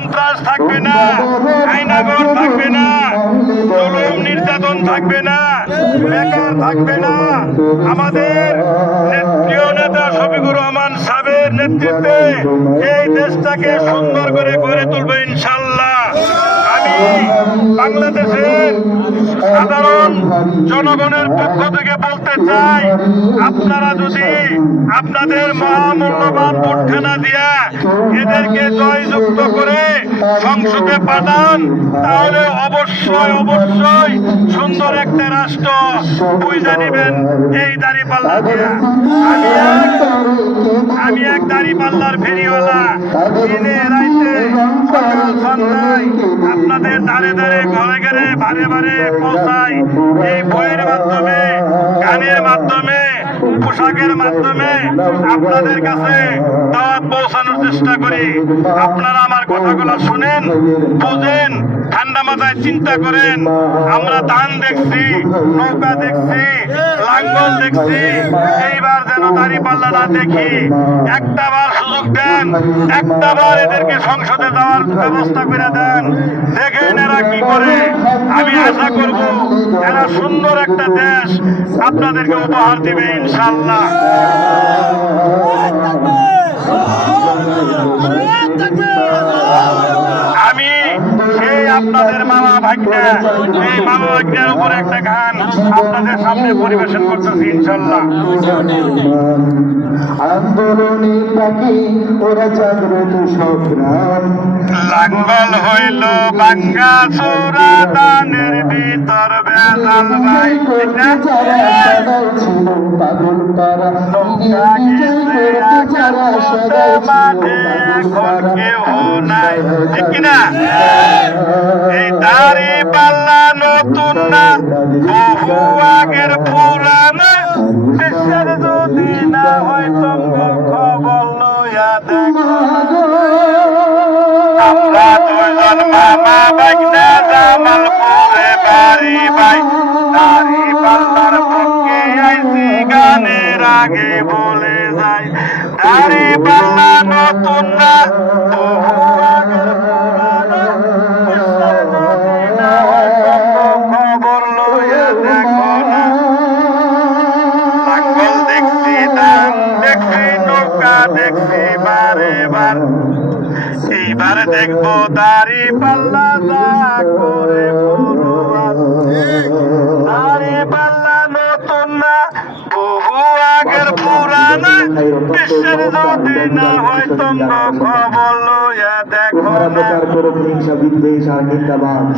সন্ত্রাস থাকবে না, আইনাগর থাকবে না, জুলুম নির্যাতন থাকবে না, বেকার থাকবে না। আমাদের প্রিয় নেতা শফিকুর রহমান সাহেবের নেতৃত্বে এই দেশটাকে সুন্দর করে গড়ে তুলবে ইনশাল্লাহ। আমি বাংলাদেশের সাধারণ জনগণের পক্ষ থেকে বলতে চাই, আপনারা যদি আপনাদের মহামূল্যবান ভোটখানা দিয়া এদেরকে জয়যুক্ত করে সংসদে পাঠান, তাহলে অবশ্যই অবশ্যই সুন্দর একটা রাষ্ট্র বুঝে নিবেন এই দাঁড়িপাল্লা দিয়া। আমি এক দাঁড়িপাল্লার ফেরিওয়ালা, দিনে রাইতে সকাল সন্ধ্যায় আপনাদের দাঁড়ে দাঁড়ে ঘরে ঘরে বারে বারে পৌঁছাই। এই বইয়ের মাধ্যমে, গানের মাধ্যমে, পোশাকের মাধ্যমে আপনাদের কাছে দাওয়াত পৌঁছানোর চেষ্টা করি। আপনারা আমার কথাগুলো শুনেন, বুঝেন, ঠান্ডা মাথায় চিন্তা করেন। আমরা ধান দেখছি, নৌকা দেখছি, লাঙ্গল দেখছি, এইবার যেন দাঁড়িপাল্লা না দেখি। একটা বার সুযোগ দেন, একটা বার এদেরকে সংসদে যাওয়ার ব্যবস্থা করে দেন, দেখেন এরা কি করে। আমি আশা করব এরা সুন্দর একটা দেশ আপনাদেরকে উপহার দিবে ইনশাল্লাহ। আমি সেই আপনাদের মামা ভাগ্না, এই মামা ভাগ্নার উপরে একটা গান আপনাদের সামনে পরিবেশন করতেছি ইনশাল্লাহ। আন্দোলনে পাখি ওরা জাগ্রত সংগ্রাম, লাঙ্গল হইল বাঙ্গা চোরা দানের ভিতর বেজাল ভাই। পাগল পারা মাঝে এখন কেউ নাই, ঠিক কিনা? এই দাঁড়িপাল্লা নতুন না, বহু আগের পুরানা। দেশের যদি না হয় তোমরা খবর লইয়া দেখো। আমরা দুজন মামা ভাগ্না জামালপুরে বাড়ি ভাই, দাঁড়িপাল্লার পক্ষে আইছি গানের আগে বলে যাই। দাঁড়িপাল্লা নতুন না, বহু আগের পুরানা। দেশের যদি না হয় তোমরা খবর লইয়া দেখো না। লাঙ্গল দেখছি, ধান দেখছি, নৌকা দেখছি বারে বার, এইবার দেখবো দাঁড়িপাল্লা যা করে পড়ুয়ার। দাঁড়িপাল্লা নতুন না, বহু আগের পুরানা। বিশ্বের যদি না হয় তোমরা খবর লইয়া দেখো না।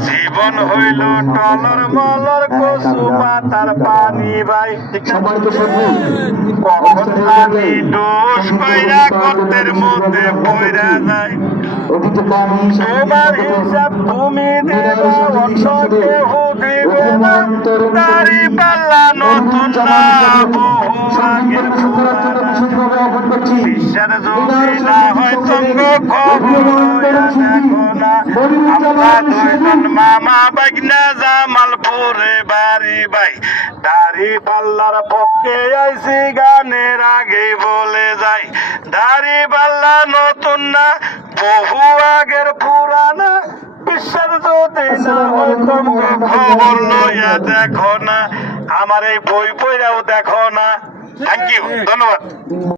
জীবন হইল টলর মলর, কচু পাতার পানি ভাই। কখন আমি দোষ কইরা গর্তের মধ্যে পইরা যায়। তোমার হিসাব তুমি দেবা, অন্য কেহ দিবে না। দাঁড়িপাল্লা নতুন না, বহু আগের পুরানা। বিশ্বের যদি না হয় তোমরা খবর লইয়া দেখো না। আমরা দুইজন মামা ভাগ্না জামালপুরে বাড়ি ভাই, দাঁড়িপাল্লার পক্ষে আইছি গানের আগে বলে যাই। দাঁড়িপাল্লা নতুন না, বহু আগের পুরানা। বিশ্বের যদি না হয় তোমরা খবর লইয়া দেখো না। আমার এই বই পড়াও দেখো না। থ্যাংক ইউ, ধন্যবাদ।